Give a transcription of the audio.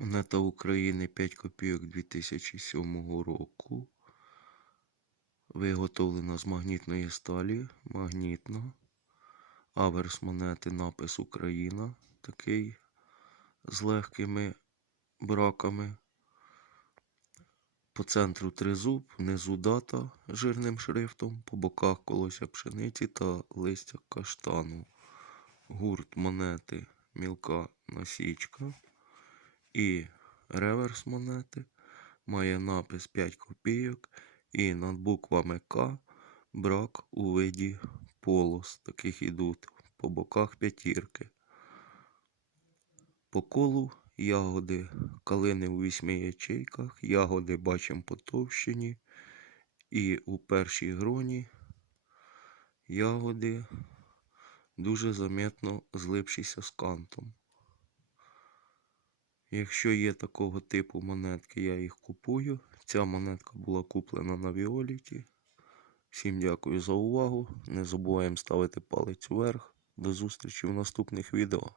Монета України 5 копійок 2007 року. Виготовлена з магнітної сталі. Магнітно. Аверс монети напис Україна. Такий з легкими браками. По центру тризуб, внизу дата жирним шрифтом, по боках колося пшениці та листя каштану. Гурт монети мілка насічка. І реверс монети має напис 5 копійок і над буквами К брак у виді полос. Таких ідуть по боках п'ятірки. По колу ягоди калини у вісьми ячейках, ягоди бачимо потовщені. І у першій гроні ягоди дуже заметно злипшіся з кантом. Якщо є такого типу монетки, я їх купую. Ця монетка була куплена на Віоліті. Всім дякую за увагу. Не забуваємо ставити палець вверх. До зустрічі в наступних відео.